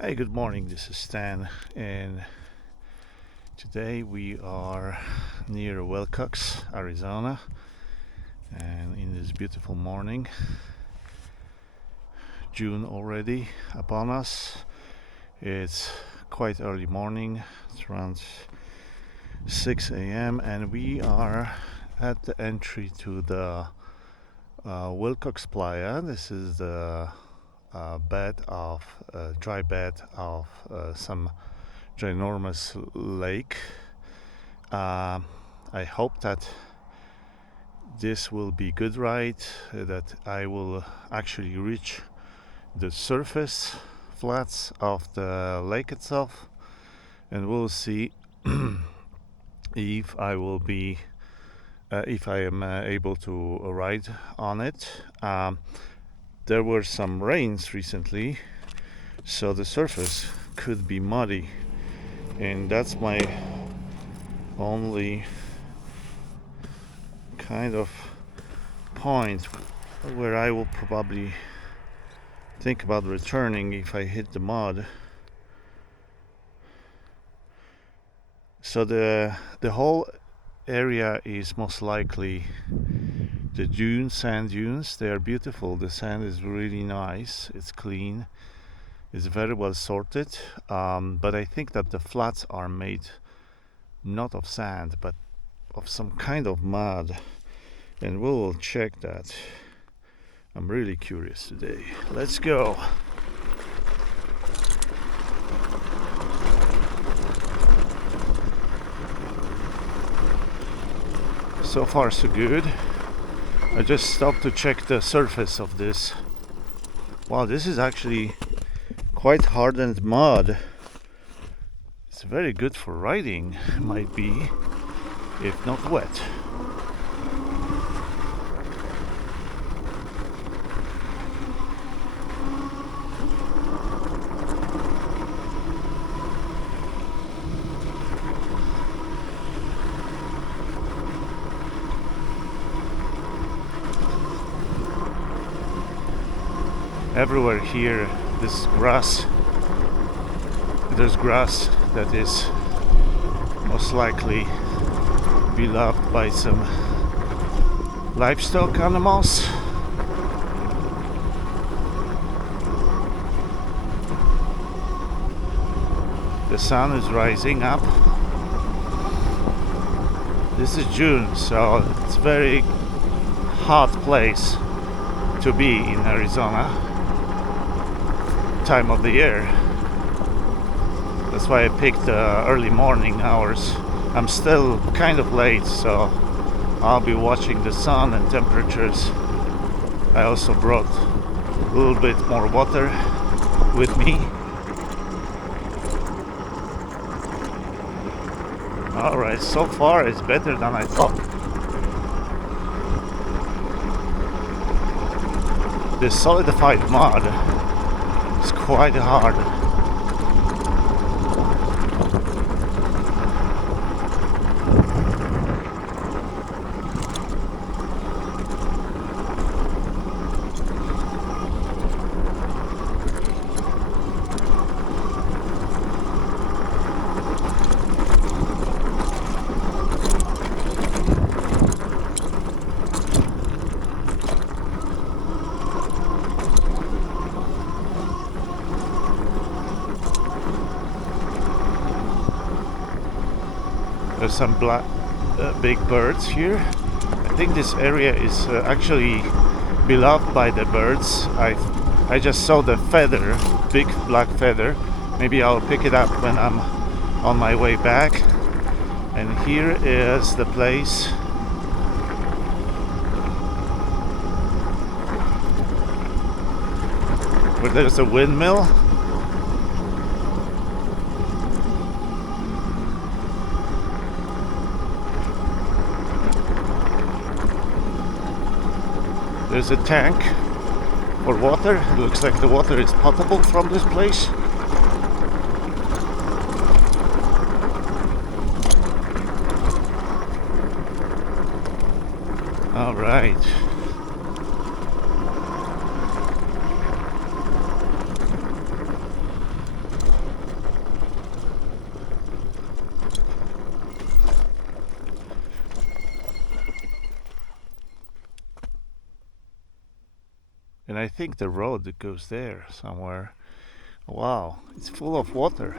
Hey, good morning. This is Stan, and today we are near Willcox, Arizona. And in this beautiful morning, June already upon us. It's quite early morning, it's around 6 a.m., and we are at the entry to the Willcox Playa. This is the dry bed of some ginormous lake. I hope that this will be good ride, that I will actually reach the surface flats of the lake itself, and we'll see if I will be if I am able to ride on it. There were some rains recently, so the surface could be muddy, and that's my only kind of point where I will probably think about returning if I hit the mud. So the whole area is most likely the sand dunes. They are beautiful. The sand is really nice. It's clean. It's very well sorted. But I think that the flats are made not of sand, but of some kind of mud. And we'll check that. I'm really curious today. Let's go. So far so good. I just stopped to check the surface of this. Wow, this is actually quite hardened mud. It's very good for riding, might be, if not wet. Everywhere here, there's grass that is most likely beloved by some livestock animals. The sun is rising up. This is June, so it's a very hot place to be in Arizona. Time of the year. That's why I picked the early morning hours. I'm still kind of late, so I'll be watching the sun and temperatures. I also brought a little bit more water with me. Alright, so far it's better than I thought. This solidified mud is quite hard. There's some big birds here. I think this area is actually beloved by the birds. I just saw the feather, big black feather. Maybe I'll pick it up when I'm on my way back. And here is the place where there's a windmill. There's a tank for water. It looks like the water is potable from this place. All right. And I think the road that goes there somewhere. Wow, it's full of water.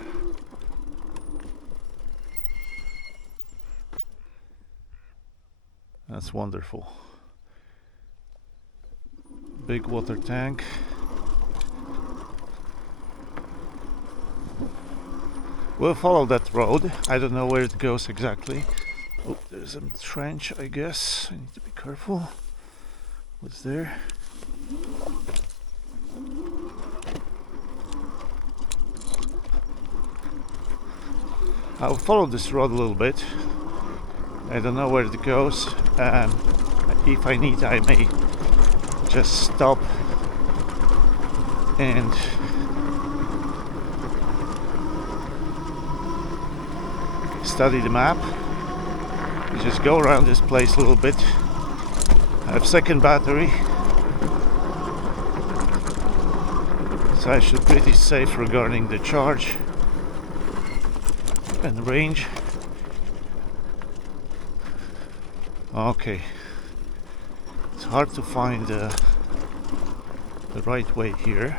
That's wonderful. Big water tank. We'll follow that road. I don't know where it goes exactly. Oh, there's a trench, I guess. I need to be careful. What's there? I'll follow this road a little bit. I don't know where it goes. If I need, I may just stop and study the map. You just go around this place a little bit. I have second battery, so I should be pretty safe regarding the charge and range. Okay, it's hard to find the right way here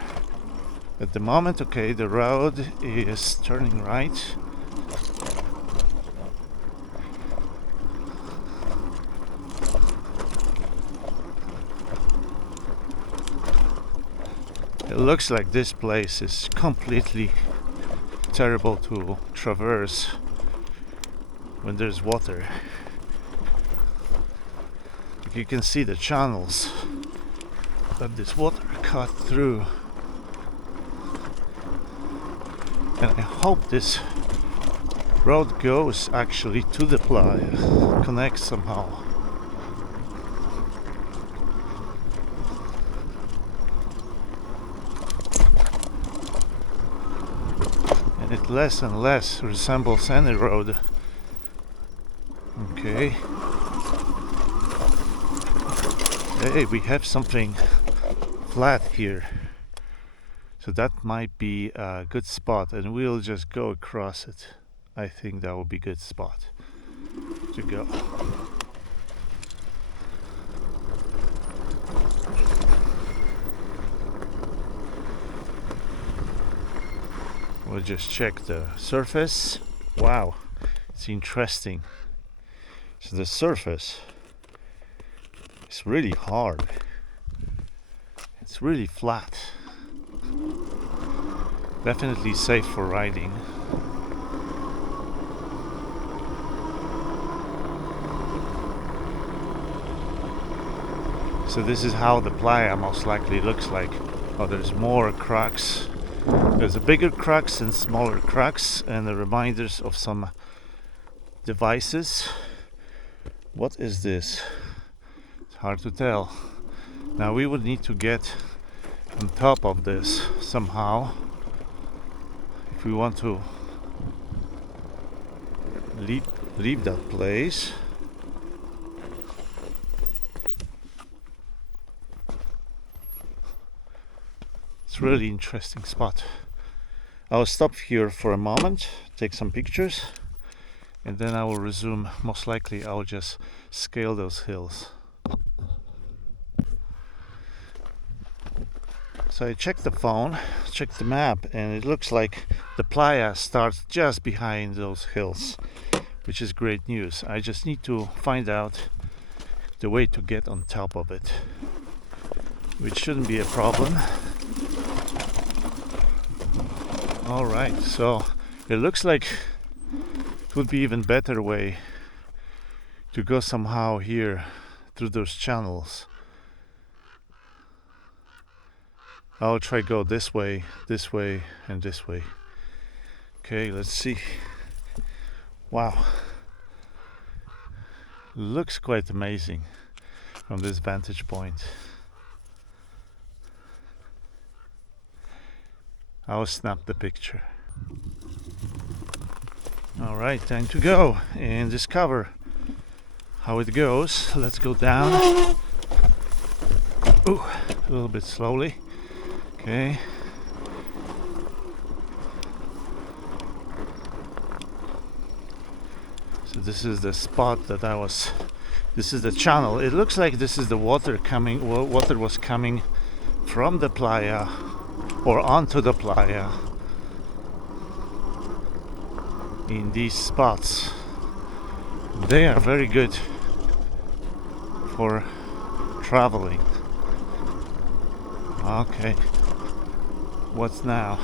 at the moment. Okay, the road is turning right. It looks like this place is completely terrible to traverse when there's water. You can see the channels that this water cut through, and I hope this road goes actually to the playa, connects somehow. And it less and less resembles any road. Okay. Hey, we have something flat here, so that might be a good spot, and we'll just go across it. I think that would be a good spot to go. We'll just check the surface. Wow, it's interesting. So the surface, it's really hard. It's really flat. Definitely safe for riding. So this is how the playa most likely looks like. Oh, there's more cracks. There's a bigger cracks and smaller cracks, and the reminders of some devices. What is this? Hard to tell. Now we would need to get on top of this somehow if we want to leave that place. It's a really interesting spot. I'll stop here for a moment, take some pictures, and then I will resume. Most likely I'll just scale those hills. So I checked the phone, checked the map, and it looks like the playa starts just behind those hills, which is great news. I just need to find out the way to get on top of it, which shouldn't be a problem. Alright, so it looks like it would be even better way to go somehow here through those channels. I'll try go this way, and this way. Okay, let's see. Wow. Looks quite amazing from this vantage point. I'll snap the picture. Alright, time to go and discover how it goes. Let's go down. Ooh, a little bit slowly. Okay. So this is the spot that this is the channel. It looks like this is the water coming, water was coming from the playa or onto the playa in these spots. They are very good for traveling. Okay, what's now?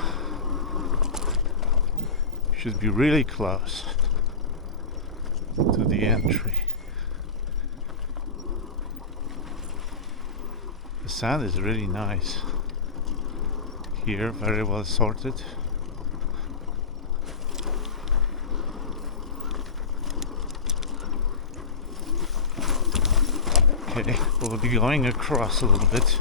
Should be really close to the entry. The sand is really nice here, very well sorted. Okay, we'll be going across a little bit.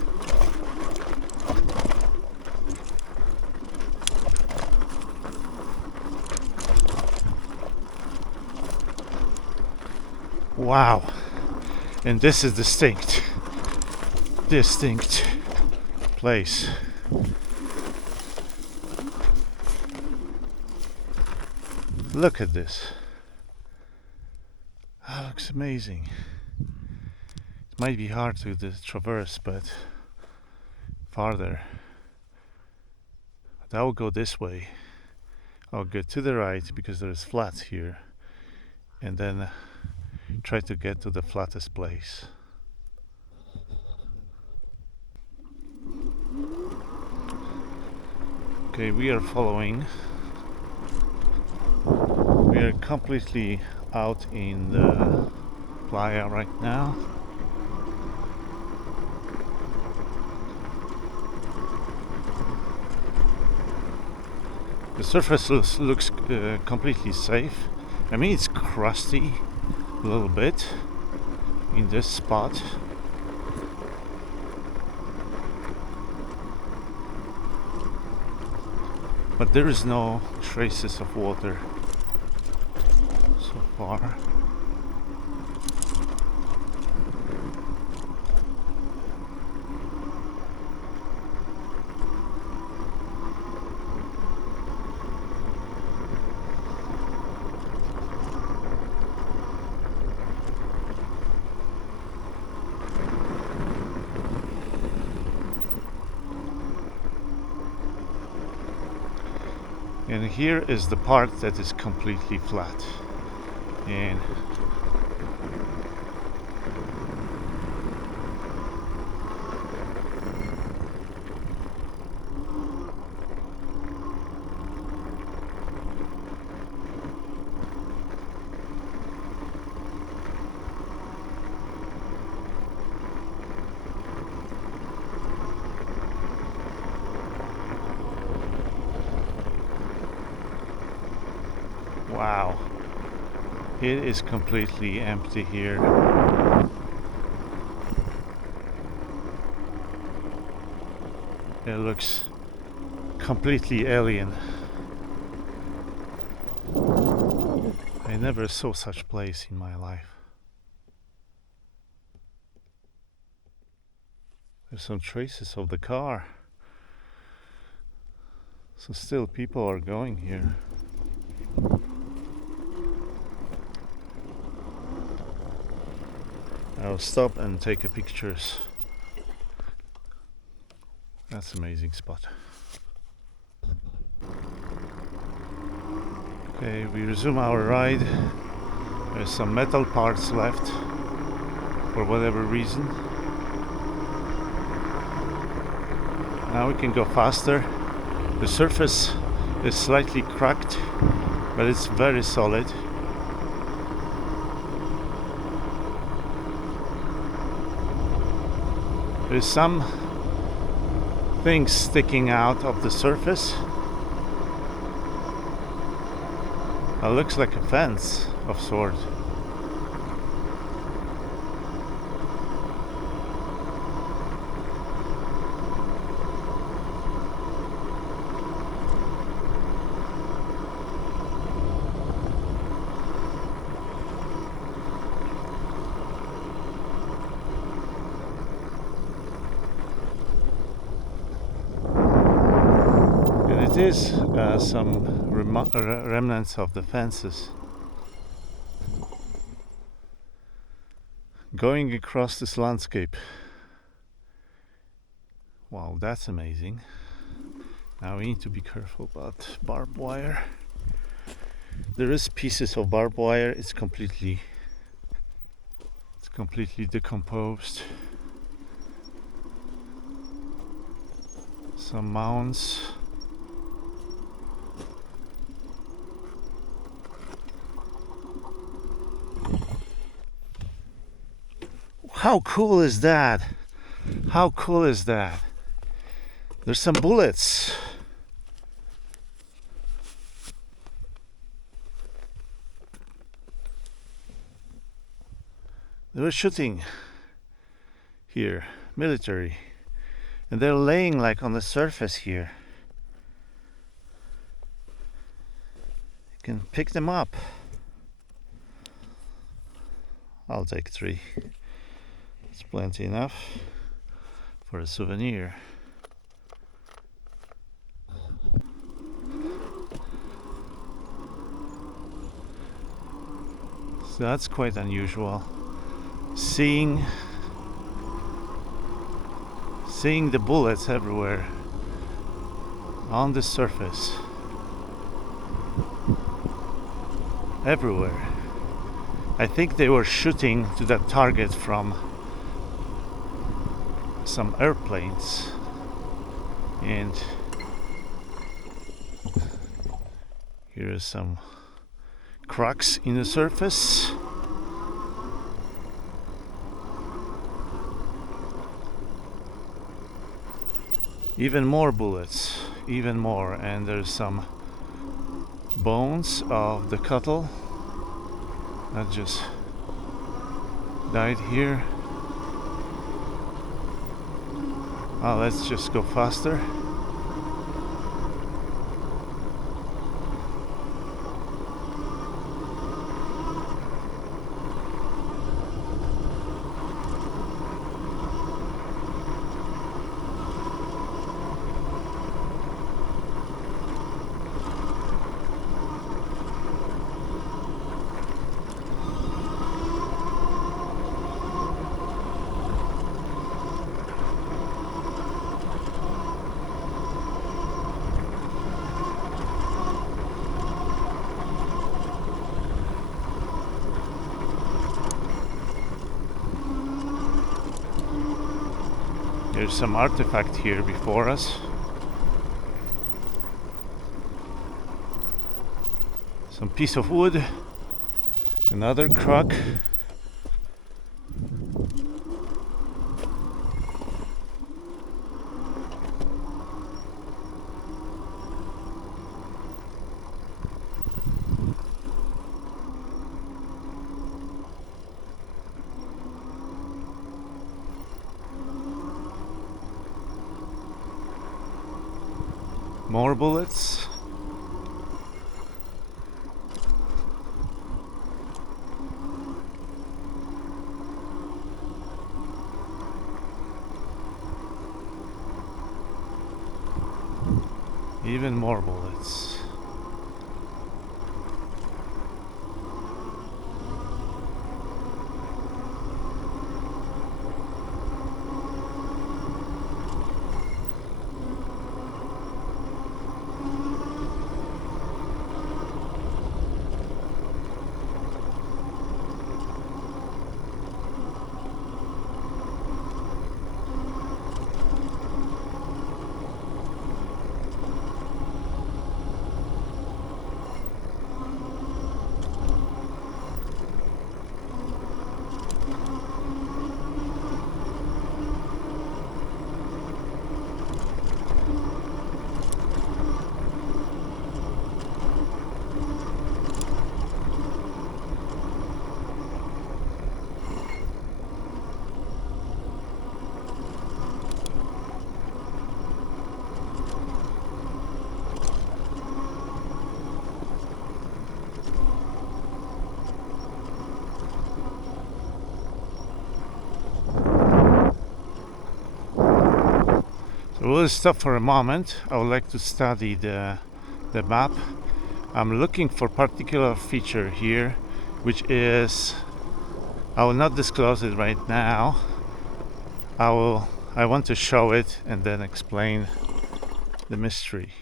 Wow, and this is distinct place. Look at this. That looks amazing. It might be hard to traverse, but farther. But I will go this way. I'll go to the right because there's flats here, and then try to get to the flattest place. Okay, we are following. We are completely out in the playa right now. The surface looks completely safe. I mean, it's crusty a little bit in this spot. But there is no traces of water so far. And here is the part that is completely flat. And wow, it is completely empty here. It looks completely alien. I never saw such place in my life. There's some traces of the car. So still people are going here. I'll stop and take a pictures. That's an amazing spot. Okay, we resume our ride. There's some metal parts left for whatever reason. Now we can go faster. The surface is slightly cracked, but it's very solid. There's some things sticking out of the surface. It looks like a fence of sort. It is some remnants of the fences. Going across this landscape Wow, that's amazing. Now we need to be careful about barbed wire. There is pieces of barbed wire. It's completely decomposed. Some mounds. How cool is that? How cool is that? There's some bullets. They were shooting here, military, and they're laying like on the surface here. You can pick them up. I'll take 3. It's plenty enough for a souvenir. So that's quite unusual. Seeing the bullets everywhere on the surface. Everywhere. I think they were shooting to that target from some airplanes, and here is some cracks in the surface. Even more bullets, even more, and there's some bones of the cattle that just died here. Oh, let's just go faster. There's some artifact here before us. Some piece of wood. Another crock. More bullets. Even more bullets. We'll stop for a moment. I would like to study the map. I'm looking for particular feature here, which is, I will not disclose it right now. I I want to show it and then explain the mystery.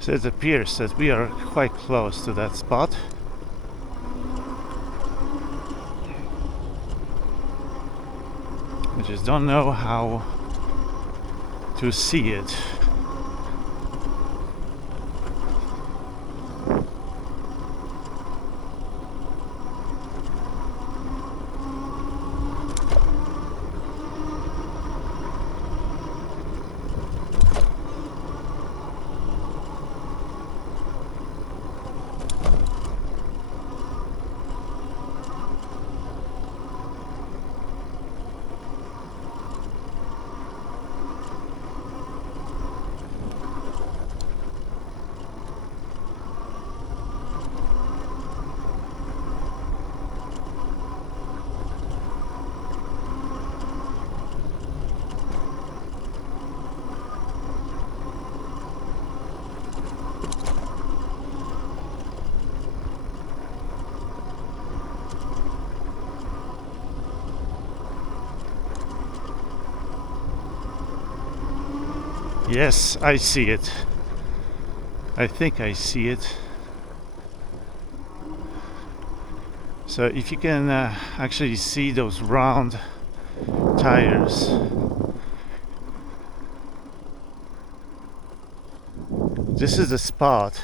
So it appears that we are quite close to that spot. I just don't know how to see it. Yes, I see it. I think I see it. So if you can actually see those round tires, this is the spot.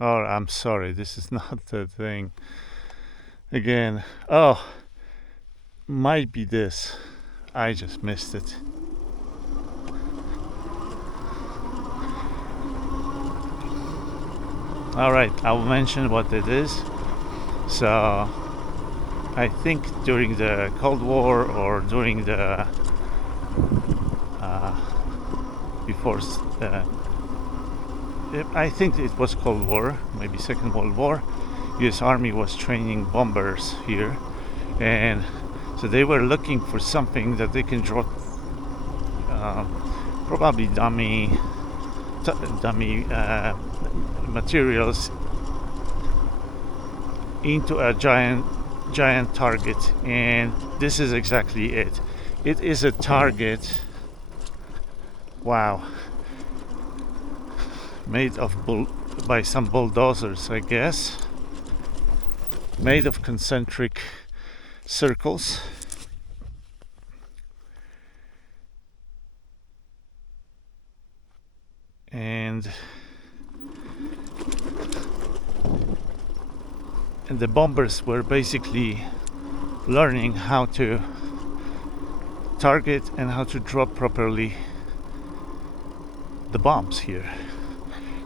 Oh, I'm sorry, this is not the thing. Again, oh, might be this. I just missed it. Alright, I'll mention what it is. So, I think during the Cold War or during the before I think it was Cold War, maybe Second World War, US Army was training bombers here, and so they were looking for something that they can drop probably dummy materials into a giant target, and this is exactly it. It is a target, wow, made of by some bulldozers, I guess, made of concentric circles. And the bombers were basically learning how to target and how to drop properly the bombs here.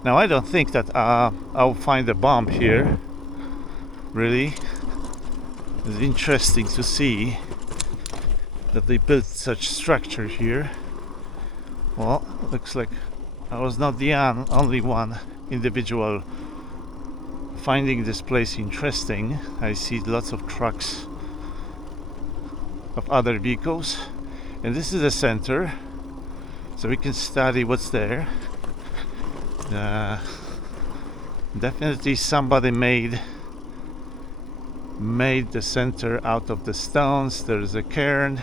Now I don't think that I'll find a bomb here, really. It's interesting to see that they built such structure here. Well, looks like I was not the only one individual finding this place interesting. I see lots of trucks of other vehicles, and this is the center, so we can study what's there. Definitely somebody made the center out of the stones. There's a cairn,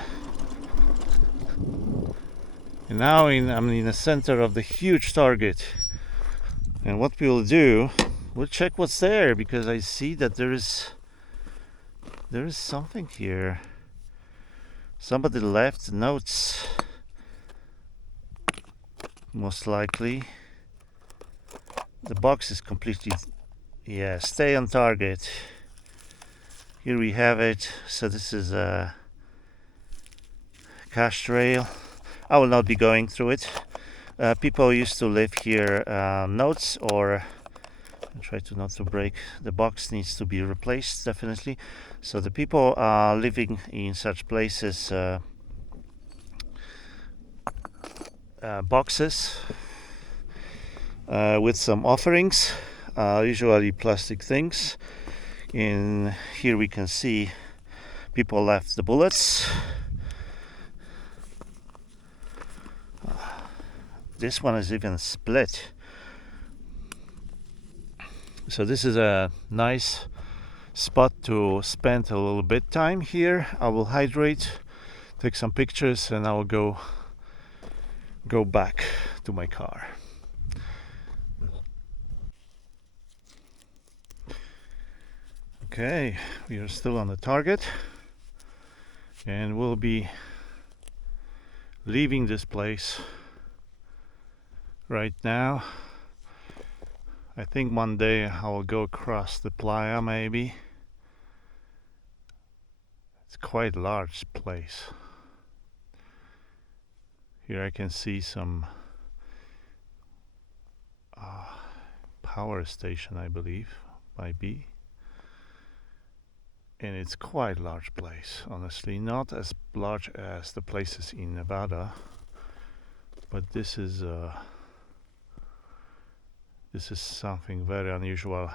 and now I'm in the center of the huge target. And what we'll do, we'll check what's there, because I see that there is something here. Somebody left notes, most likely. The box is completely, yeah, stay on target. Here we have it. So this is a cache trail. I will not be going through it. People used to live here. Notes, or I try to not to break. The box needs to be replaced, definitely. So the people living in such places, boxes with some offerings, usually plastic things. In here we can see people left the bullets. This one is even split. So this is a nice spot to spend a little bit time here. I will hydrate, take some pictures, and I will go back to my car. Okay, we are still on the target, and we'll be leaving this place right now. I think one day I will go across the playa, maybe. It's quite a large place. Here I can see some power station, I believe, might be. And it's quite a large place, honestly. Not as large as the places in Nevada, but this is something very unusual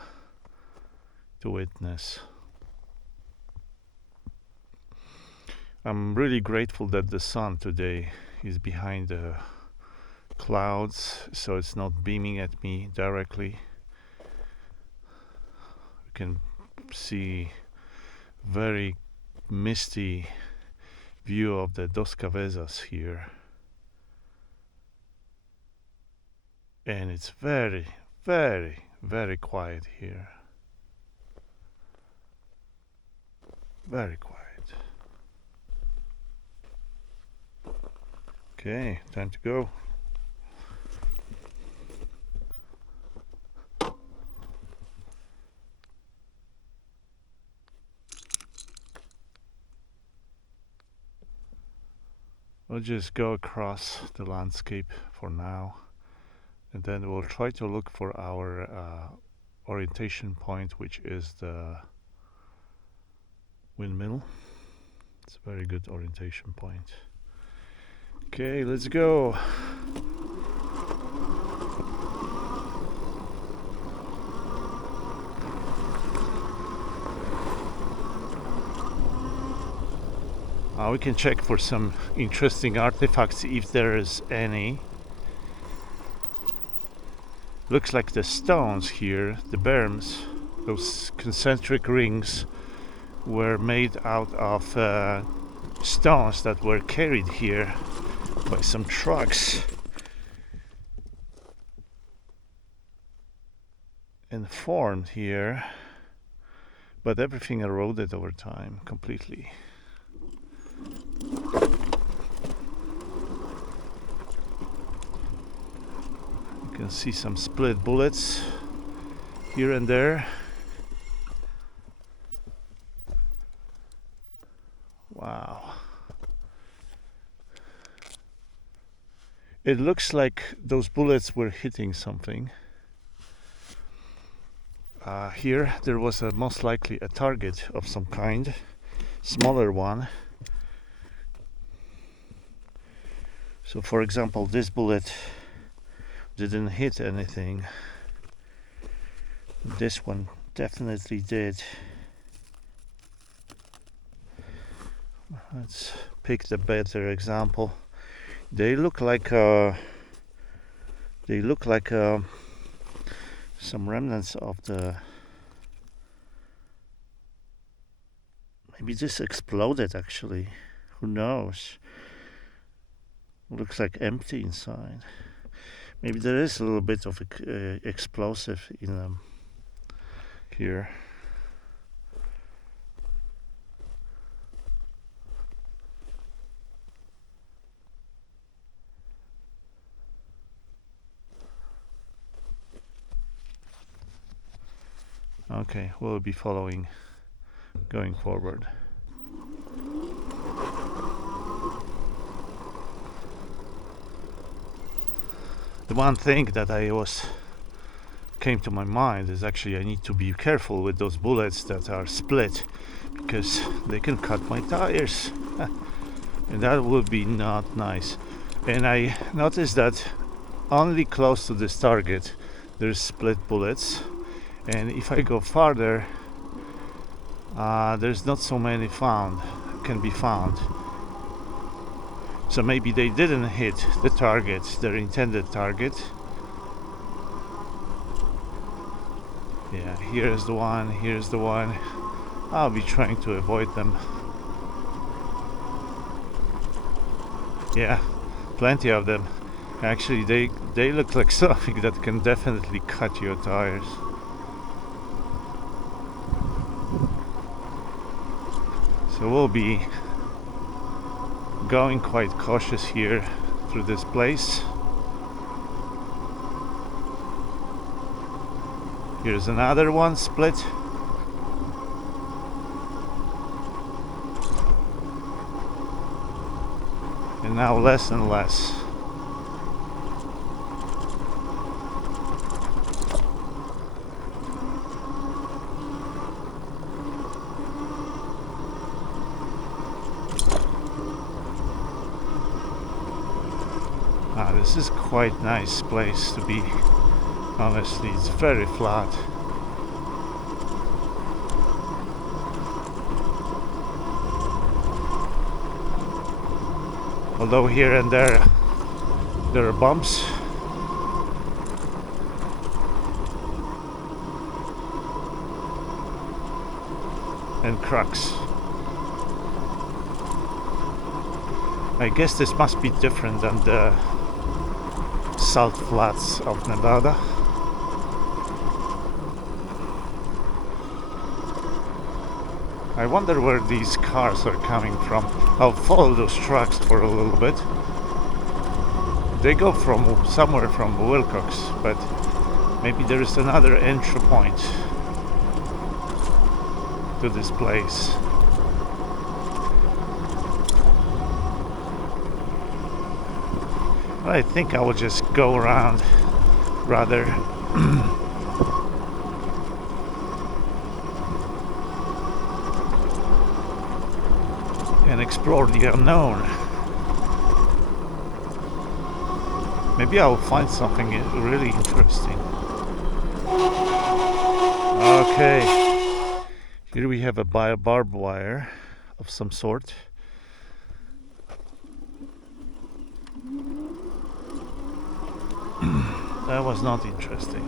to witness. I'm really grateful that the sun today is behind the clouds, so it's not beaming at me directly. You can see very misty view of the Dos Cabezas here, and it's very, very, very quiet here. Very quiet. Okay, time to go. We'll just go across the landscape for now, and then we'll try to look for our orientation point, which is the windmill. It's a very good orientation point. Okay, let's go. We can check for some interesting artifacts if there is any. Looks like the stones here, the berms, those concentric rings, were made out of stones that were carried here by some trucks and formed here, but everything eroded over time completely. You can see some split bullets here and there. Wow. It looks like those bullets were hitting something. Here there was most likely a target of some kind, smaller one. So for example, this bullet didn't hit anything. This one definitely did. Let's pick the better example. They look like some remnants of the. Maybe this exploded actually. Who knows? Looks like empty inside. Maybe there is a little bit of explosive in them here. Okay, we'll be following going forward. The one thing that came to my mind is actually I need to be careful with those bullets that are split, because they can cut my tires and that would be not nice. And I noticed that only close to this target there's split bullets, and if I go farther there's not so many can be found. So maybe they didn't hit the target, their intended target. Yeah, here's the one, I'll be trying to avoid them. Yeah, plenty of them. Actually, they look like something that can definitely cut your tires. So we'll be going quite cautious here through this place. Here's another one split. And now less and less. This is quite nice place to be. Honestly, it's very flat. Although here and there are bumps. And cracks. I guess this must be different than the salt flats of Nevada. I wonder where these cars are coming from. I'll follow those trucks for a little bit. They go from somewhere from Willcox, but maybe there is another entry point to this place. I think I will just go around rather. And explore the unknown. Maybe I will find something really interesting. Okay, here we have a barbed wire of some sort. That was not interesting.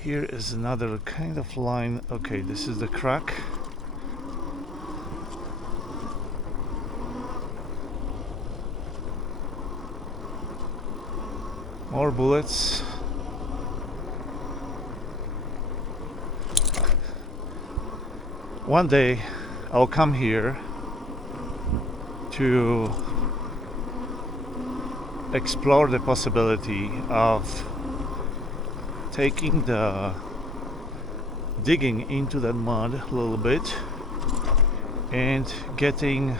Here is another kind of line. Okay, this is the crack. More bullets. One day I'll come here to explore the possibility of digging into that mud a little bit and getting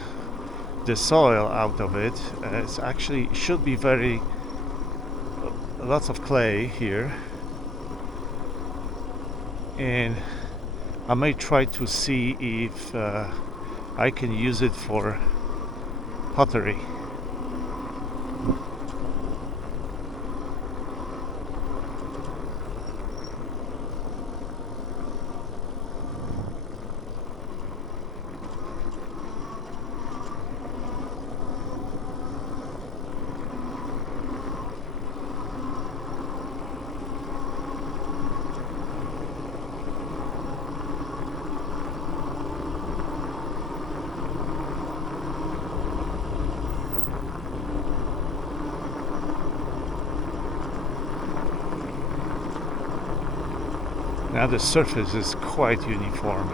the soil out of it. It's actually should be lots of clay here, and I may try to see if I can use it for pottery. Now the surface is quite uniform.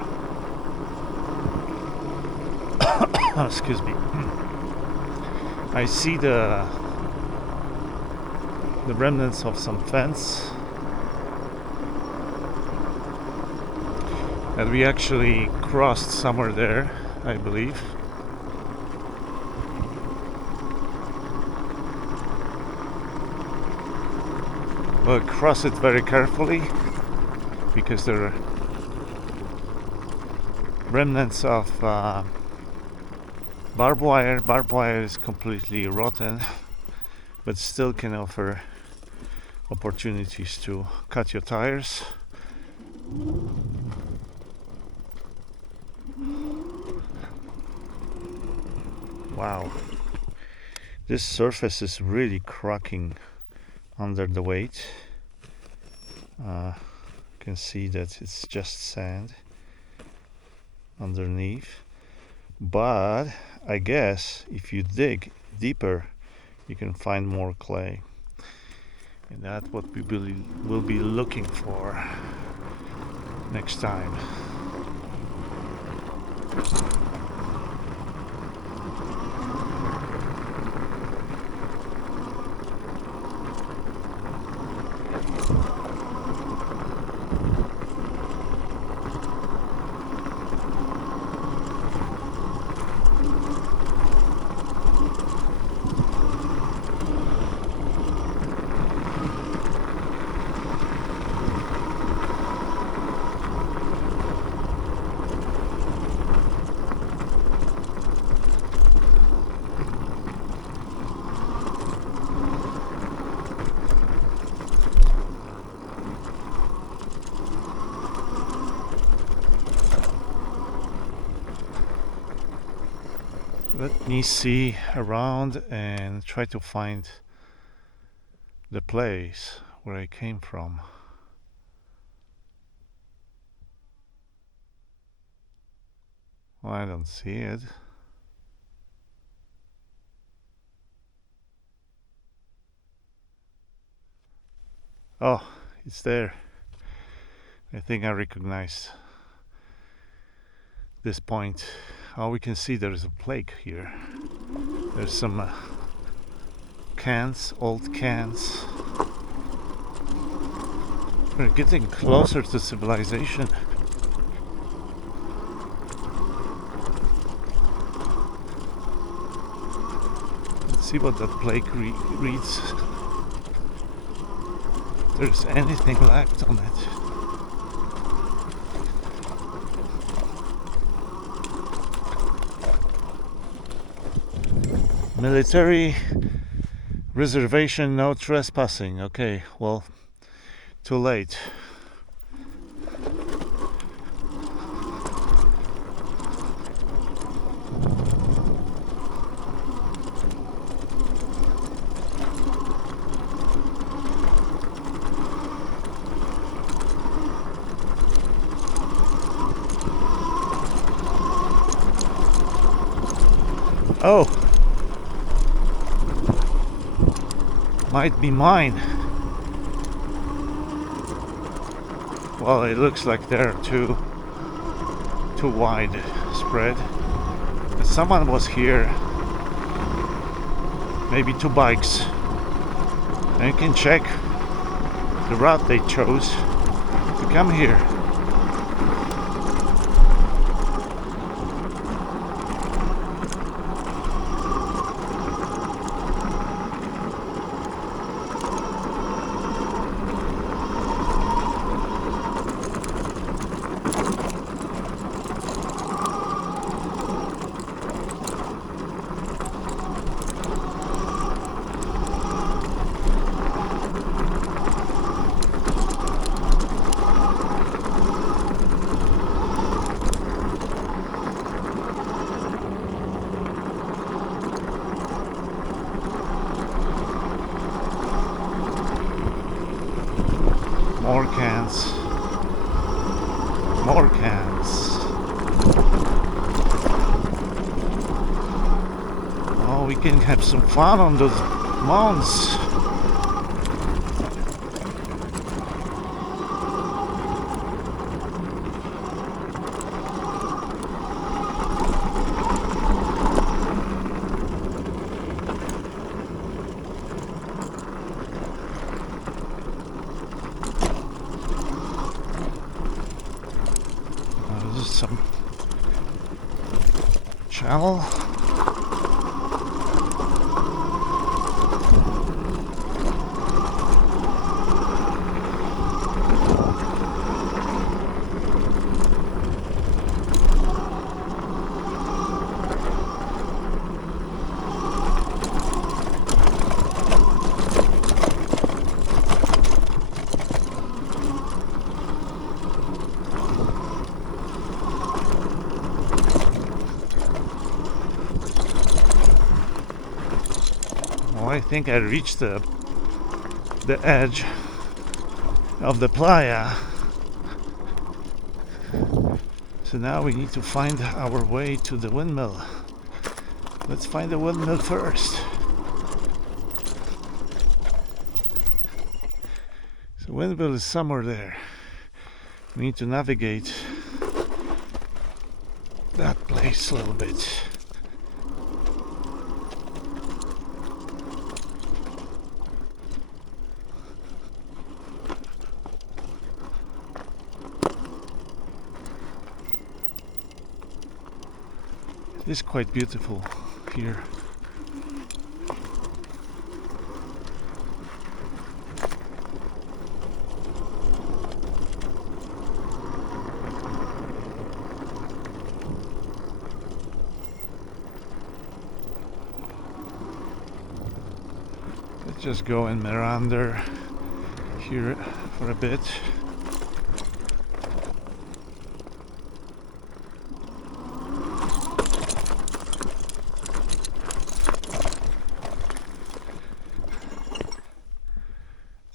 Excuse me. I see the remnants of some fence that we actually crossed somewhere there, I believe. We'll cross it very carefully because there are remnants of barbed wire. Barbed wire is completely rotten, but still can offer opportunities to cut your tires. Wow, this surface is really cracking under the weight. can see that it's just sand underneath, but I guess if you dig deeper you can find more clay, and that's what we will be looking for next time. Let me see around and try to find the place where I came from. Well, I don't see it. Oh, it's there. I think I recognize this point. Oh, we can see there's a plaque here. There's some cans, old cans. We're getting closer to civilization. Let's see what that plaque reads. If there's anything left on it. Military reservation, no trespassing. Okay, well, too late. Oh, might be mine. Well, it looks like they're too wide spread. But someone was here, maybe two bikes, and you can check the route they chose to come here. More cans. More cans. Oh, we can have some fun on those mounts. Some channel. I think I reached the edge of the playa. So now we need to find our way to the windmill. Let's find the windmill first. So windmill is somewhere there. We need to navigate that place a little bit. It is quite beautiful here. Let's just go and meander here for a bit.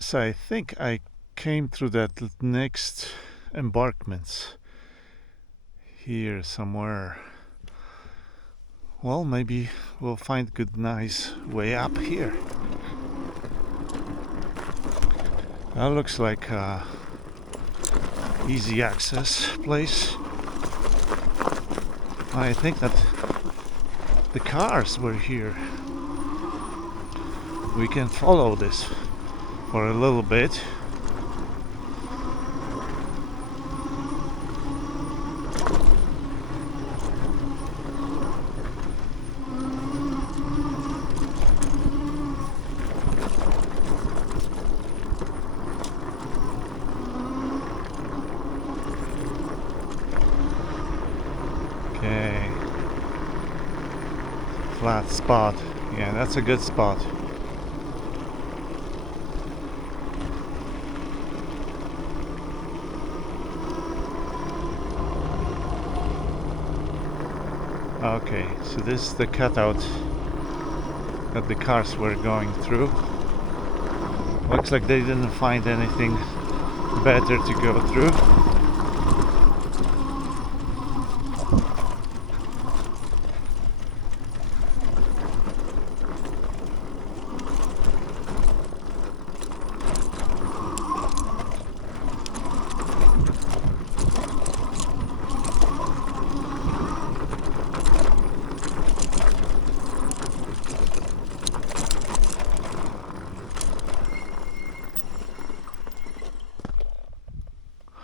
So I think I came through that next embankment here somewhere. Well, maybe we'll find a good nice way up here. That looks like a easy access place. I think that the cars were here. We can follow this for a little bit. Okay. Flat spot. Yeah, that's a good spot. Okay, so this is the cutout that the cars were going through. Looks like they didn't find anything better to go through.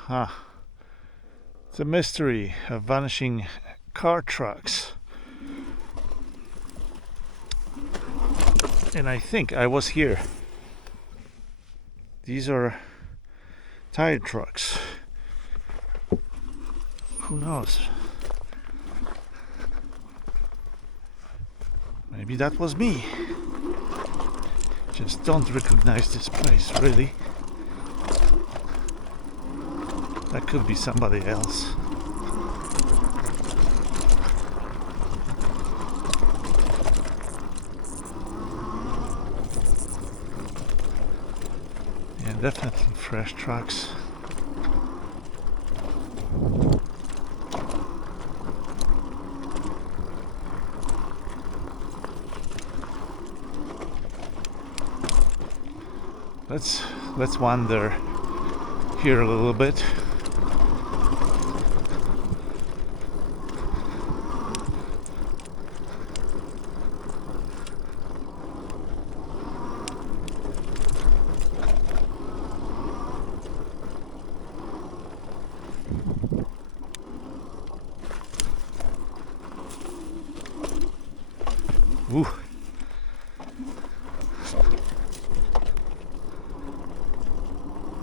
Huh. It's a mystery of vanishing car trucks. And I think I was here. These are tire trucks. Who knows? Maybe that was me. Just don't recognize this place, really. That could be somebody else. Yeah, definitely fresh trucks. Let's wander here a little bit. Ooh.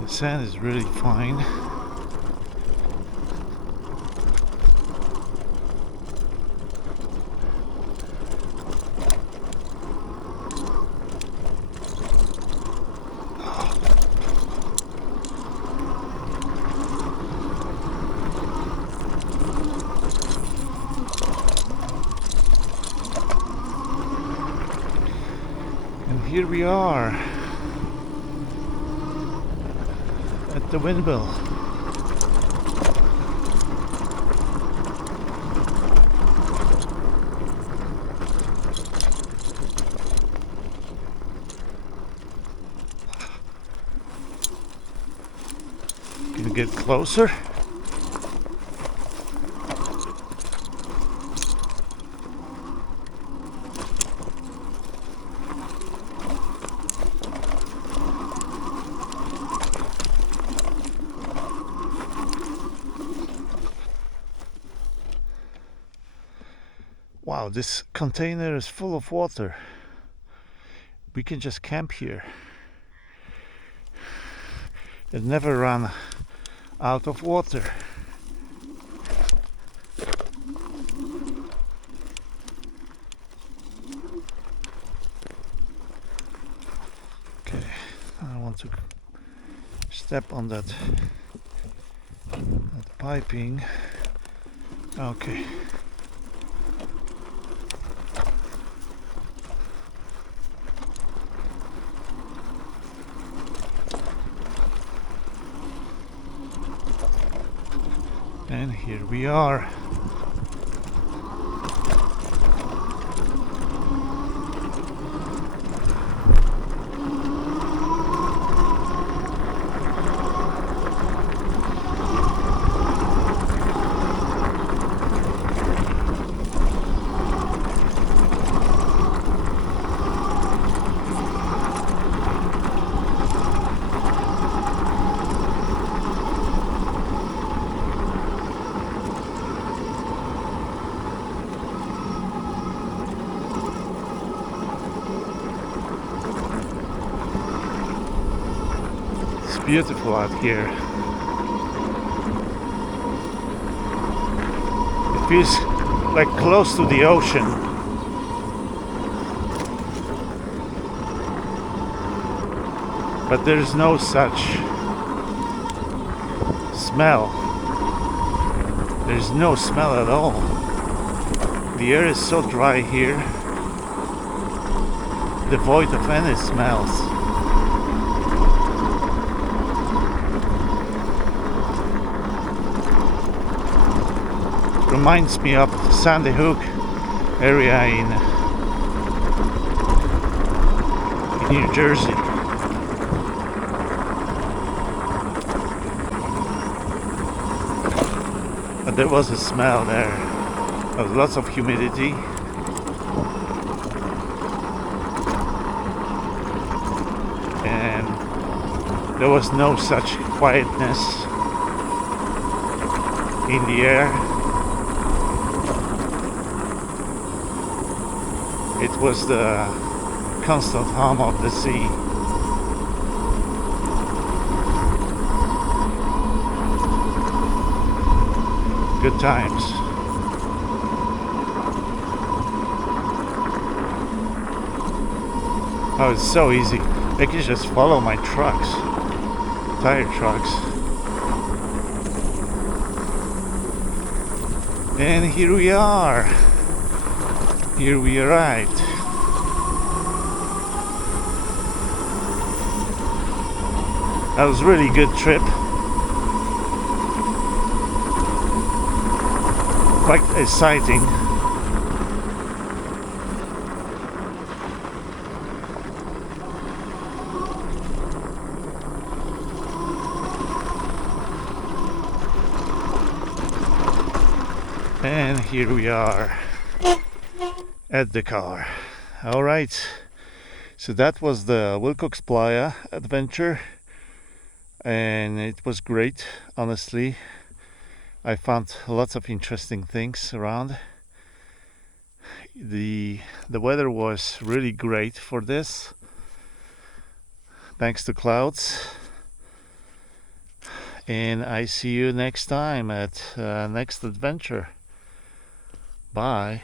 The sand is really fine. And here we are at the windmill. get closer. Wow, this container is full of water. We can just camp here. It never run out of water. Okay, I want to step on that piping. Okay. And here we are. Beautiful out here. It feels like close to the ocean. But there's no such smell. There's no smell at all. The air is so dry here, devoid of any smells. Reminds me of Sandy Hook area in New Jersey. But there was a smell there. There was lots of humidity. And there was no such quietness in the air. It was the constant hum of the sea. Good times. Oh, it's so easy. I can just follow my trucks, tire trucks. And here we are. Here we arrived. That was a really good trip. Quite exciting. And here we are at the car. All right, so that was the Willcox Playa adventure, and it was great. Honestly, I found lots of interesting things around. The weather was really great for this, thanks to clouds. And I see you next time at next adventure. Bye.